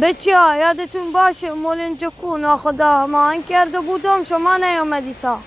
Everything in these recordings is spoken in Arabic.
بچه ها یادتون باشه مول اینجا کو ناخدا من کرده بودم شما نیامدی تا.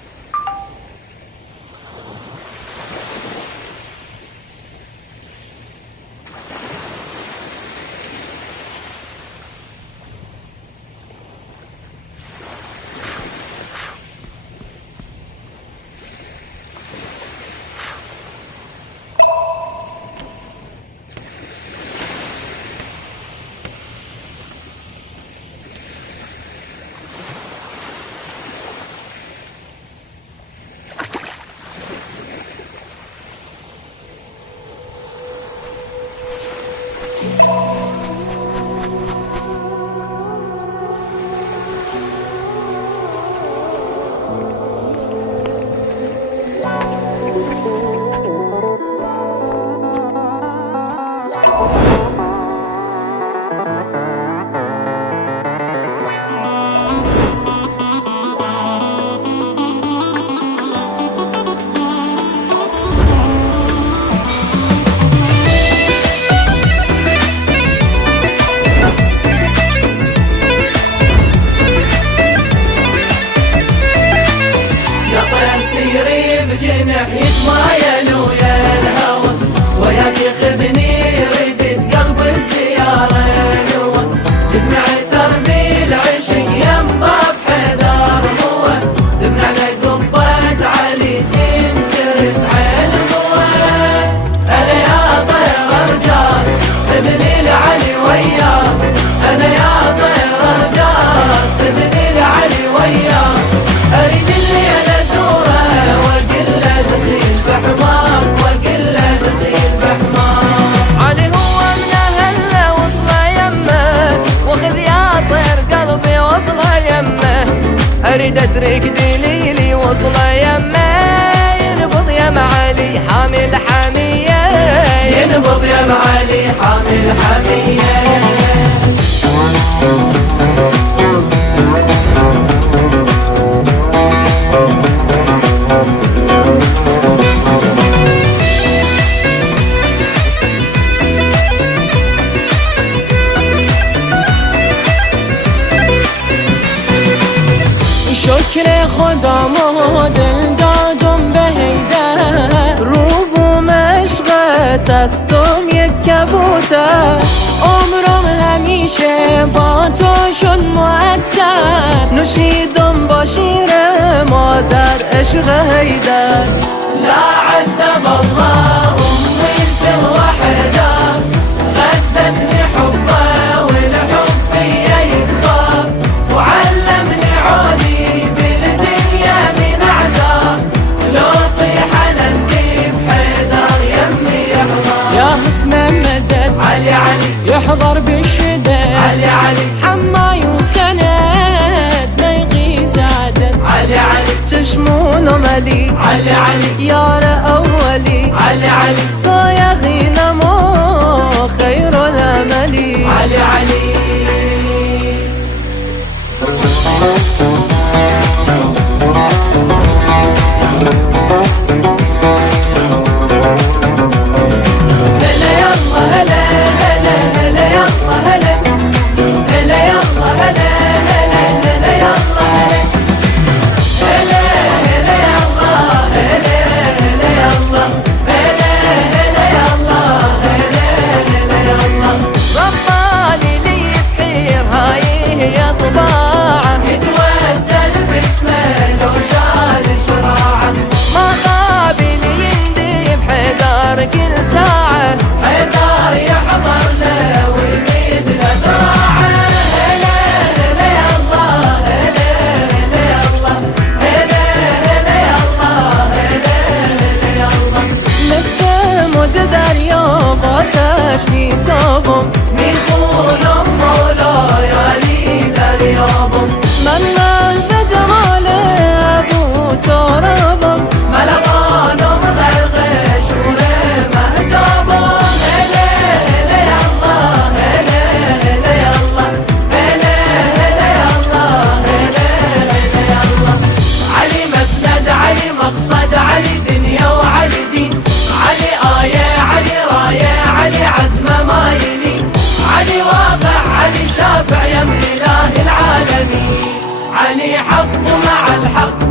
بجنح يتمايل ويا الهوى وياك يخذني ردة قلب الزيارة نوى تجمع دربي العشق يما بحذر هو تمنع لقبة علي تنترس على الهوى أنا يا طير رجال خذني لعلي وياه أنا يا طير رجال خذني لعلي وياه أريد الليلة علي هو من أهله وصله يمه وخذ يا طير قلبي وصله يمه أريد أترك دليلي وصله يمه ينبض يا معالي حامل حمية ينبض يا معالي حامل حمية شکر خدا ما دل دادم به هیدر روبوم عشقت هستم یک کبوتر عمرم همیشه با تو شد معطر نوشیدم با شیر مادر عشق هیدر لا عذب الله أمي انت الوحدة غدتني حبه ولحبي يكبر وعلمني عودي بالدنيا من عذاب لو طيح اندي بحيدر يمي يحضر يا حسن مدد علي علي يحضر بالشدد علي علي حماي وسند ما يغيس عدد علي علي چشمون ملي علي علي يار أولي علي علي تا يغينم خير الأملي علي علي رباني علي حق مع الحق